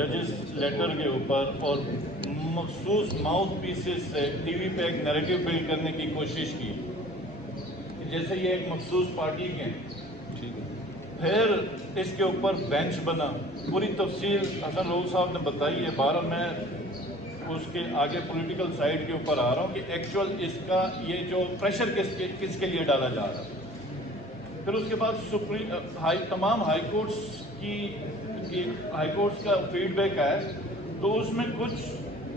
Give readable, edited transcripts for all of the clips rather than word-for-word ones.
ججز لیٹر کے اوپر اور مخصوص ماؤتھ پیسز سے ٹی وی پہ ایک نیریٹو بلڈ کرنے کی کوشش کی، جیسے یہ ایک مخصوص پارٹی کے ہیں، پھر اس کے اوپر بینچ بنا، پوری تفصیل حسن رؤوف صاحب نے بتائی ہے، بارہ میں اس کے آگے پولیٹیکل سائڈ کے اوپر آ رہا ہوں کہ ایکچوئل اس کا یہ جو پریشر کس کے لیے ڈالا جا رہا ہے۔ پھر اس کے بعد تمام ہائی کورٹس کا فیڈ بیک ہے، تو اس میں کچھ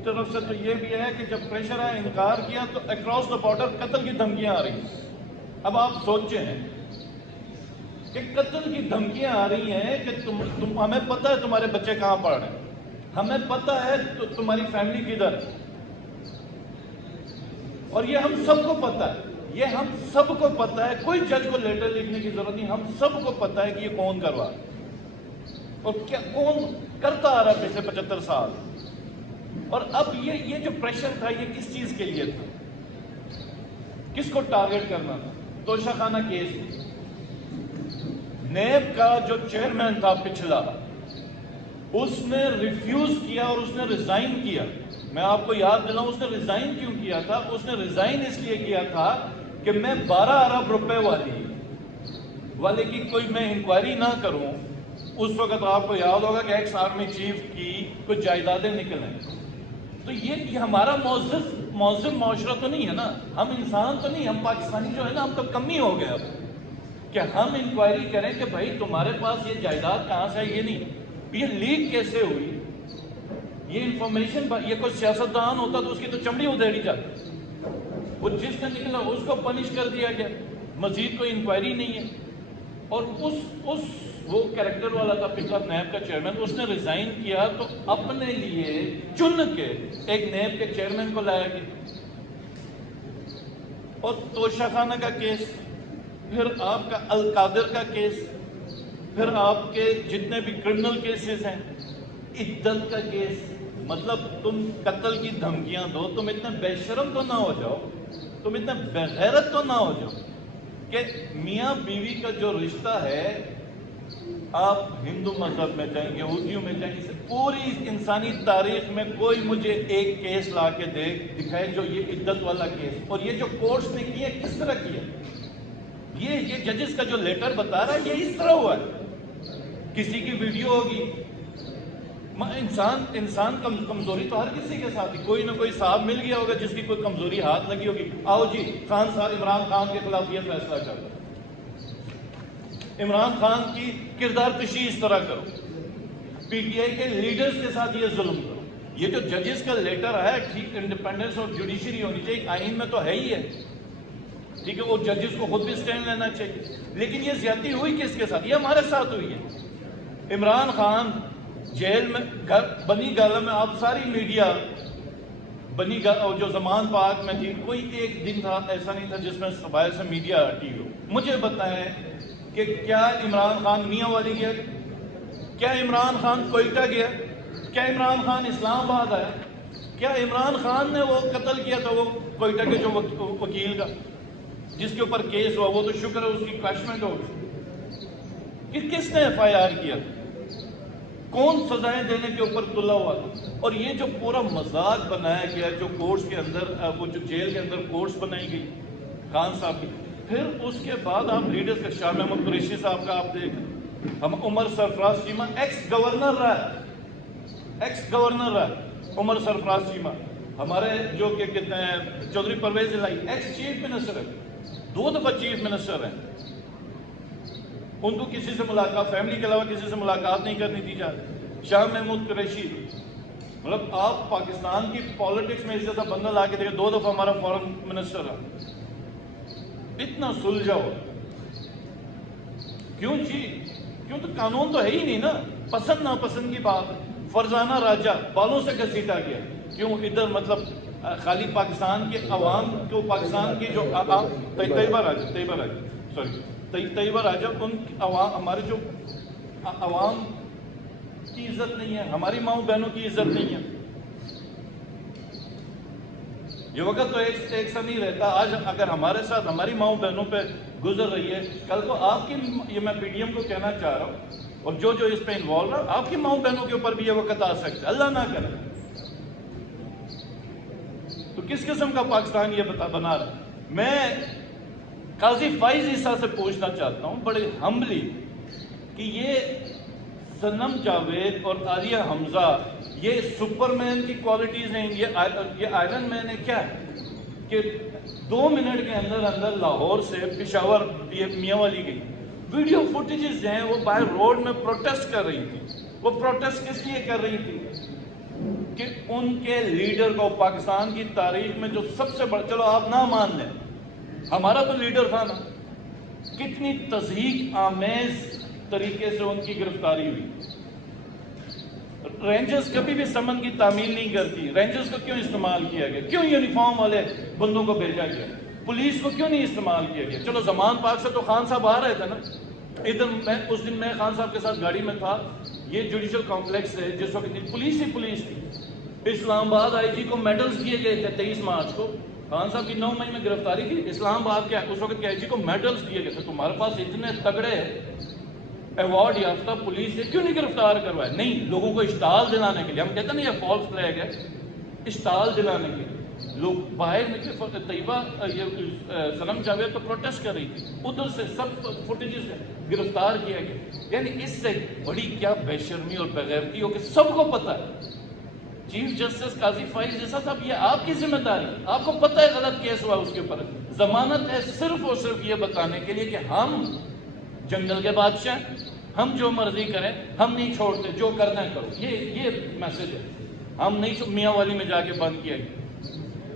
طرف سے تو یہ بھی ہے کہ جب پریشر ہے انکار کیا تو اکراس دا بارڈر قتل کی دھمکیاں آ رہی ہیں۔ اب آپ سوچیں ہیں کہ قتل کی دھمکیاں آ رہی ہیں کہ ہمیں پتہ ہے تمہارے بچے کہاں پڑھ رہے ہیں، ہمیں پتہ ہے تمہاری فیملی کدھر ہے، اور یہ ہم سب کو پتہ ہے، یہ ہم سب کو پتہ ہے، کوئی جج کو لیٹر لکھنے کی ضرورت نہیں، ہم سب کو پتہ ہے کہ یہ کون کروا رہا ہے اور کیا کون کرتا آ رہا ہے پچھلے 75 سال۔ اور اب یہ جو پریشر تھا یہ کس چیز کے لیے تھا، کس کو ٹارگٹ کرنا تھا؟ توشہ خانہ کیس، نیب کا جو چیئرمین تھا پچھلا، اس نے ریفیوز کیا اور اس نے ریزائن کیا۔ میں آپ کو یاد دلاؤں اس نے ریزائن کیوں کیا تھا؟ اس نے ریزائن اس لیے کیا تھا کہ میں 12 ارب روپے والے کی کوئی میں انکوائری نہ کروں۔ اس وقت آپ کو یاد ہوگا کہ ایکس آرمی چیف کی کچھ جائیدادیں نکلیں، تو یہ ہمارا معزز معاشرہ تو نہیں ہے نا، ہم انسان تو نہیں، ہم پاکستانی جو ہے نا، ہم تو کمی ہو گئے اب کہ ہم انکوائری کریں کہ بھائی تمہارے پاس یہ جائیداد کہاں سے ہے، یہ نہیں، یہ لیک کیسے ہوئی، یہ انفارمیشن، یہ کوئی سیاستدان ہوتا تو اس کی تو چمڑی ادھیڑی جاتی، وہ جس کا نکلا اس کو پنش کر دیا گیا، مزید کوئی انکوائری نہیں ہے۔ اور وہ کریکٹر والا تھا پچھلا نیب کا چیئرمین، اس نے ریزائن کیا تو اپنے لیے چن کے ایک نیب کے چیئرمین کو لایا گیا۔ اور توشہ خانہ کا کیس، پھر آپ کا القادر کا کیس، پھر آپ کے جتنے بھی کرمنل کیسز ہیں، عدت کا کیس، مطلب تم قتل کی دھمکیاں دو، تم اتنے بے شرم تو نہ ہو جاؤ، تم اتنے بغیرت تو نہ ہو جاؤ کہ میاں بیوی کا جو رشتہ ہے، آپ ہندو مذہب میں جائیں، یہودیوں میں جائیں، پوری انسانی تاریخ میں کوئی مجھے ایک کیس لا کے دکھائے جو یہ عدت والا کیس، اور یہ جو کورٹس نے کیا کس طرح کیا، یہ ججز کا جو لیٹر بتا رہا ہے یہ اس طرح ہوا ہے۔ کسی کی ویڈیو ہوگی، انسان کمزوری تو ہر کسی کے ساتھ ہی، کوئی نہ کوئی صاحب مل گیا ہوگا جس کی کوئی کمزوری ہاتھ لگی ہوگی، آؤ جی خان صاحب عمران خان کے خلاف یہ فیصلہ کرو، عمران خان کی کردار کشی اس طرح کرو، پی ٹی آئی کے لیڈرز کے ساتھ یہ ظلم کرو۔ یہ جو ججز کا لیٹر ہے، ٹھیک انڈیپینڈنس اور جوڈیشری ہونی چاہیے، آئین میں تو ہے ہی ہے، ٹھیک ہے، وہ ججز کو خود بھی سٹینڈ لینا چاہیے، لیکن یہ زیادتی ہوئی کس کے ساتھ؟ یہ ہمارے ساتھ ہوئی ہے۔ عمران خان جیل میں، بنی گالہ میں، آپ ساری میڈیا بنی گالہ جو زمان پاک میں تھی، کوئی ایک دن تھا ایسا نہیں تھا جس میں باہر سے میڈیا ہٹی ہو۔ مجھے بتائیں کہ کیا عمران خان میاں والی گیا، کیا عمران خان کوئٹہ گیا، کیا عمران خان اسلام آباد آیا، کیا عمران خان نے وہ قتل کیا تھا وہ کوئٹہ کے جو وکیل کا جس کے اوپر کیس ہوا، وہ تو شکر ہے اس کی کاشمنٹ ہو گئی، کہ کس نے ایف آئی آر کیا، کون سزائیں دینے کے اوپر تلا ہوا تھا؟ اور یہ جو پورا مذاق بنایا گیا، جو کورٹس کے اندر، وہ جو جیل کے اندر کورٹس بنائی گئی خان صاحب کی، پھر اس کے بعد آپ لیڈرز کا، شاہ محمود قریشی صاحب کا آپ دیکھیں، ہم عمر سرفراز چیمہ ایکس گورنر رہا ہے عمر سرفراز چیمہ، ہمارے جو کہ کہتے ہیں چودھری پرویز الہی ایکس چیف منسٹر ہے، 2 دفعہ چیف منسٹر ہیں، ان کو کسی سے ملاقات، فیملی کے علاوہ کسی سے ملاقات نہیں کرنی دی جاتی۔ شاہ محمود قریشی، مطلب آپ پاکستان کی پالیٹکس میں اس جیسا بندہ لا کے دیکھیں، 2 دفعہ ہمارا فورن منسٹر ہے، اتنا سلجھا ہو، کیوں جی؟ کیوں؟ تو قانون تو ہے ہی نہیں نا، پسند ناپسند کی بات، فرزانہ راجہ بالوں سے گھسیٹا گیا، کیوں ادھر؟ مطلب خالی پاکستان کے عوام کو، پاکستان کی جو طیبہ راجہ ان عوام، ہمارے جو عوام کی عزت نہیں ہے، ہماری ماؤں بہنوں کی عزت نہیں ہے۔ یہ وقت تو ایک سا نہیں رہتا، آج اگر ہمارے ساتھ ہماری ماؤں بہنوں پہ گزر رہی ہے، کل کو آپ کی، یہ میں پی ڈی ایم کو کہنا چاہ رہا ہوں اور جو جو اس پہ انوالو ہے، آپ کی ماؤں بہنوں کے اوپر بھی یہ وقت آ سکتا ہے، اللہ نہ کرے۔ تو کس قسم کا پاکستان یہ بنا رہا ہے؟ میں قاضی فائز عیسیٰ سے پوچھنا چاہتا ہوں بڑے ہمبلی کہ یہ صنم جاوید اور عالیہ حمزہ یہ سپرمین کی کوالٹیز ہیں، یہ آئرن مین ہے کیا ہے کہ 2 منٹ کے اندر اندر لاہور سے پشاور میاں والی گئی؟ ویڈیو فوٹیجز ہیں، وہ باہر روڈ میں پروٹیسٹ کر رہی تھی۔ وہ پروٹیسٹ کس لیے کر رہی تھی؟ کہ ان کے لیڈر کو پاکستان کی تاریخ میں جو سب سے بڑا، چلو آپ نہ مان لیں، ہمارا تو لیڈر تھا نا، کتنی تضحیک آمیز طریقے سے ان کی گرفتاری ہوئی۔ رینجرز کبھی بھی سمن کی تعمیل نہیں کرتی۔ رینجرز کو کیوں استعمال کیا گیا؟ کیوں یونیفارم والے بندوں کو بھیجا گیا؟ پولیس کو کیوں نہیں استعمال کیا گیا؟ چلو زمان پاک سے تو خان صاحب آ رہے تھے نا ادھر، اس دن میں خان صاحب کے ساتھ گاڑی میں تھا، یہ جوڈیشل کمپلیکس ہے جس وقت پولیس ہی پولیس تھی۔ اسلام آباد آئی جی کو میڈلز دیے گئے تھے 23 مارچ کو، خان صاحب کی 9 مئی میں گرفتاری تھی، اسلام آباد کے اس وقت کے آئی جی کو میڈلز دیے گئے تھے۔ تمہارے پاس اتنے تگڑے ایوارڈ یافتہ پولیس سے کیوں نہیں گرفتار کروائے؟ نہیں، لوگوں کو اشتعال دلانے کے لیے، ہم کہتے ہیں نا یہ فالس فلیگ ہے، اشتعال دلانے کے لیے لوگ باہر نکلے۔ طیبہ یہ صنم جاوید تو پروٹیسٹ کر رہی تھی، ادھر سے سب فوٹیجز سے گرفتار کیا گیا۔ یعنی اس سے بڑی کیا بے شرمی اور بغیرتی ہو کہ سب کو پتہ ہے۔ چیف جسٹس قاضی فائز عیسیٰ صاحب، یہ آپ کی ذمہ داری، آپ کو پتہ ہے غلط کیس ہوا، اس کے اوپر ضمانت ہے صرف اور صرف یہ بتانے کے لیے کہ ہم جنگل کے بادشاہ، ہم جو مرضی کریں، ہم نہیں چھوڑتے، جو کرنا ہے کرو۔ یہ میسج ہے، ہم نہیں میاں والی میں جا کے بند کیا گیا۔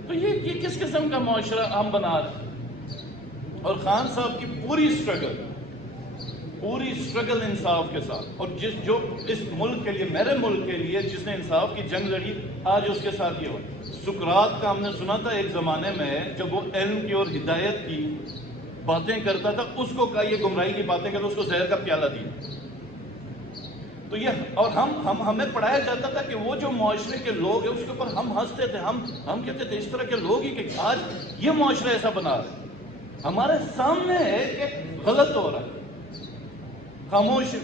تو یہ کس قسم کا معاشرہ ہم بنا رہے ہیں؟ اور خان صاحب کی پوری سٹرگل انصاف کے ساتھ، اور جو اس ملک کے لیے، میرے ملک کے لیے جس نے انصاف کی جنگ لڑی، آج اس کے ساتھ یہ ہوا۔ سقراط کا ہم نے سنا تھا ایک زمانے میں، جب وہ علم کی اور ہدایت کی باتیں کرتا تھا، اس کو کہا یہ گمراہی کی باتیں کرتا، اس کو زہر کا پیالہ دیا۔ تو یہ، اور ہمیں پڑھایا جاتا تھا کہ وہ جو معاشرے کے لوگ ہیں اس کے اوپر ہم ہنستے تھے، ہم کہتے تھے اس طرح کے لوگ ہی کہ آج یہ معاشرہ ایسا بنا رہا ہے، ہمارے سامنے ہے کہ غلط ہو رہا ہے، خاموش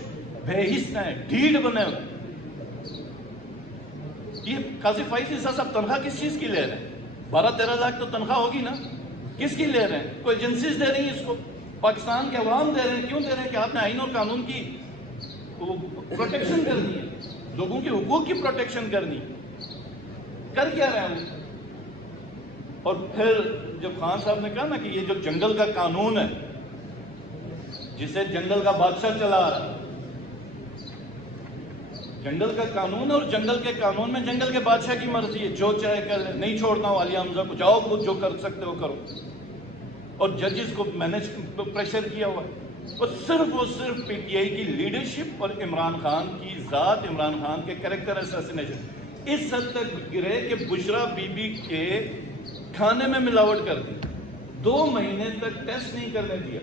بے حس ہیں، ڈھیڑ بنے ہوئے۔ یہ قاضی فائز عیسیٰ صاحب تنخواہ کس چیز کی لے رہے ہیں؟ 12-13 لاکھ تو تنخواہ ہوگی نا، کس کی لے رہے ہیں؟ کوئی ایجنسیز دے رہی ہیں اس کو، پاکستان کے عوام دے رہے ہیں۔ کیوں دے رہے ہیں؟ کہ آپ نے آئین اور قانون کی پروٹیکشن کرنی ہے، لوگوں کے حقوق کی پروٹیکشن کرنی ہے۔ کر کیا رہے ہیں؟ اور پھر جب خان صاحب نے کہا نا کہ یہ جو جنگل کا قانون ہے، جسے جنگل کا بادشاہ چلا رہا ہے، جنگل کا قانون ہے، اور جنگل کے قانون میں جنگل کے بادشاہ کی مرضی ہے، جو چاہے کر لے، نہیں چھوڑتا ہوں عالیہ حمزہ کو، جاؤ خود جو کر سکتے ہو کرو۔ اور ججز کو مینج پریشر کیا ہوا ہے، اور صرف پی ٹی آئی کی لیڈرشپ اور عمران خان کی ذات، عمران خان کے کریکٹر اسیسینیشن اس حد تک گرے کہ بشرا بی بی کے کھانے میں ملاوٹ کر دی، 2 مہینے تک ٹیسٹ نہیں کرنے دیا۔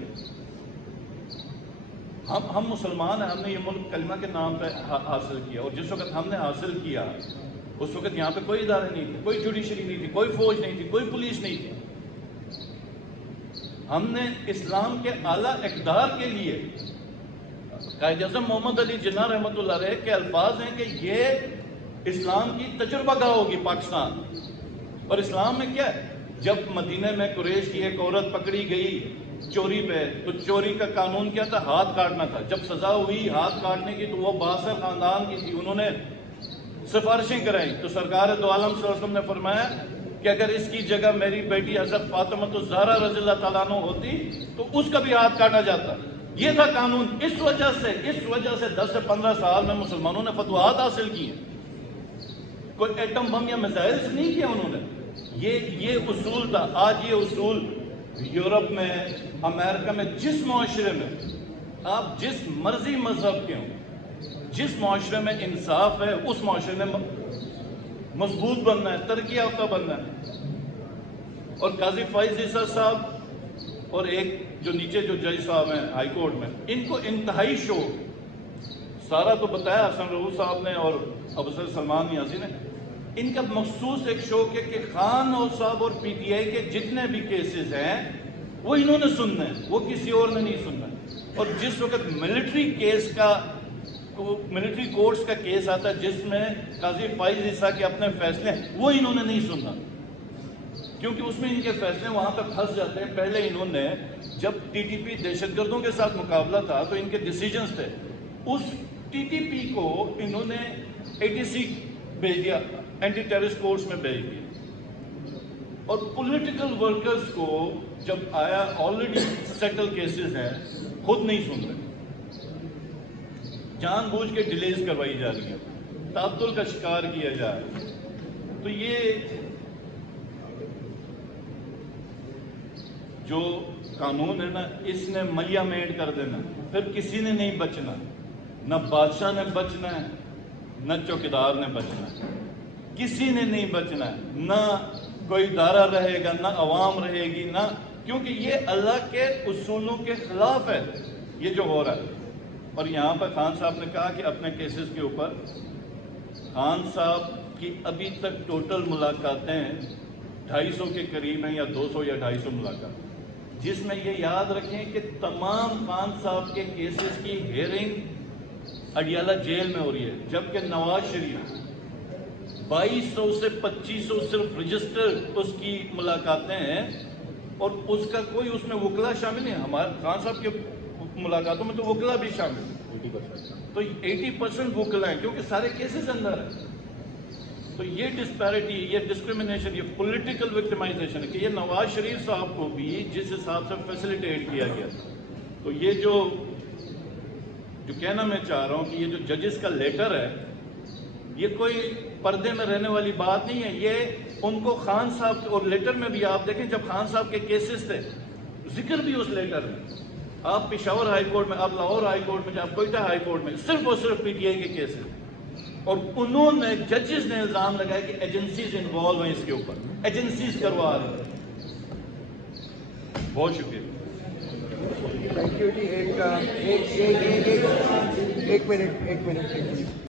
ہم مسلمان ہیں، ہم نے یہ ملک کلمہ کے نام پہ حاصل کیا، اور جس وقت ہم نے حاصل کیا اس وقت یہاں پہ کوئی ادارے نہیں تھے، کوئی جوڈیشری نہیں تھی، کوئی فوج نہیں تھی، کوئی پولیس نہیں تھی۔ ہم نے اسلام کے اعلیٰ اقدار کے لیے، قائد اعظم محمد علی جناح رحمۃ اللہ علیہ کے الفاظ ہیں کہ یہ اسلام کی تجربہ گاہ ہوگی پاکستان۔ اور اسلام میں کیا ہے؟ جب مدینہ میں قریش کی ایک عورت پکڑی گئی چوری پہ، تو چوری کا قانون کیا تھا؟ ہاتھ کاٹنا تھا۔ جب سزا ہوئی ہاتھ کاٹنے کی تو وہ بااثر خاندان کی تھی، انہوں نے سفارشیں کرائیں، تو سرکار دو عالم صلی اللہ علیہ وسلم نے فرمایا کہ اگر اس کی جگہ میری بیٹی حضرت فاطمہ الزہرا رضی اللہ تعالیٰ عنہ ہوتی تو اس کا بھی ہاتھ کاٹا جاتا۔ یہ تھا قانون۔ اس وجہ سے 10 سے 15 سال میں مسلمانوں نے فتوحات حاصل کی ہیں، کوئی ایٹم بم یا میزائل سے نہیں کیا انہوں نے۔ یہ اصول تھا۔ آج یہ اصول یورپ میں، امریکہ میں، جس معاشرے میں آپ جس مرضی مذہب کے ہوں، جس معاشرے میں انصاف ہے، اس معاشرے میں مضبوط بننا ہے، ترقی یافتہ بننا ہے۔ اور قاضی فائز عیسیٰ صاحب اور ایک جو نیچے جو جج صاحب ہیں ہائی کورٹ میں، ان کو انتہائی شوق، سارا تو بتایا حسن رؤوف صاحب نے اور افضل سلمان نیازی نے، ان کا مخصوص ایک شوق ہے کہ خان صاحب اور پی ٹی آئی کے جتنے بھی کیسز ہیں وہ انہوں نے سننا ہے، وہ کسی اور نے نہیں سننا ہے۔ اور جس وقت ملٹری کیس کا ملٹری کورٹس کا کیس آتا ہے جس میں قاضی فائز عیسیٰ کے اپنے فیصلے ہیں، وہ انہوں نے نہیں سننا، کیونکہ اس میں ان کے فیصلے وہاں پہ پھنس جاتے ہیں۔ پہلے انہوں نے جب ٹی ٹی پی دہشت گردوں کے ساتھ مقابلہ تھا تو ان کے ڈیسیجنز تھے، اس ٹی ٹی پی کو انہوں نے ATC بھیج دیا، اینٹی ٹیررسٹ کورٹس میں بھیج دیا، اور پولیٹیکل ورکرز کو جب آیا آلریڈی سیٹل کیسز ہیں، خود نہیں سن رہے، جان بوجھ کے ڈیلیز کروائی جا رہی ہے، تعطل کا شکار کیا جا رہا ہے۔ تو یہ جو قانون ہے نا، اس نے ملیا میٹ کر دینا، پھر کسی نے نہیں بچنا، نہ بادشاہ نے بچنا ہے، نہ چوکیدار نے بچنا ہے، کسی نے نہیں بچنا ہے، نہ کوئی ادارہ رہے گا، نہ عوام رہے گی، نہ، کیونکہ یہ اللہ کے اصولوں کے خلاف ہے یہ جو ہو رہا ہے۔ اور یہاں پر خان صاحب نے کہا کہ اپنے کیسز کے اوپر خان صاحب کی ابھی تک ٹوٹل ملاقاتیں 250 کے قریب ہیں، یا 200 یا 250 ملاقات، جس میں یہ یاد رکھیں کہ تمام خان صاحب کے کیسز کی ہیئرنگ اڈیالہ جیل میں ہو رہی ہے، جبکہ نواز شریف 2200 سے 2500 صرف رجسٹرڈ اس کی ملاقاتیں ہیں، اور اس کا کوئی اس میں وکلا شامل نہیں ہے۔ ہمارے خان صاحب کے ملاقاتوں میں تو وکلا بھی شامل ہے، تو 80% وکلا ہیں، کیونکہ سارے کیسز اندر ہیں۔ تو یہ ڈسپیرٹی، یہ ڈسکریمنیشن، یہ پولیٹیکل وکٹمائزیشن ہے کہ یہ نواز شریف صاحب کو بھی جس حساب سے فیسیلیٹیٹ کیا گیا تھا۔ تو یہ جو کہنا میں چاہ رہا ہوں کہ یہ جو ججز کا لیٹر ہے، یہ کوئی پردے میں رہنے والی بات نہیں ہے، یہ ان کو خان صاحب، اور لیٹر میں بھی آپ دیکھیں جب خان صاحب کے کیسز تھے، ذکر بھی اس لیٹر میں، آپ پشاور ہائی کورٹ میں، آپ لاہور ہائی کورٹ میں، آپ کوئٹہ ہائی کورٹ میں، صرف اور صرف PTI کے کیسز، اور انہوں نے ججز نے الزام لگایا کہ ایجنسیز انوالو ہیں اس کے اوپر، ایجنسیز کروا رہے ہیں۔ بہت شکریہ۔ تھینک یو جی۔ ایک منٹ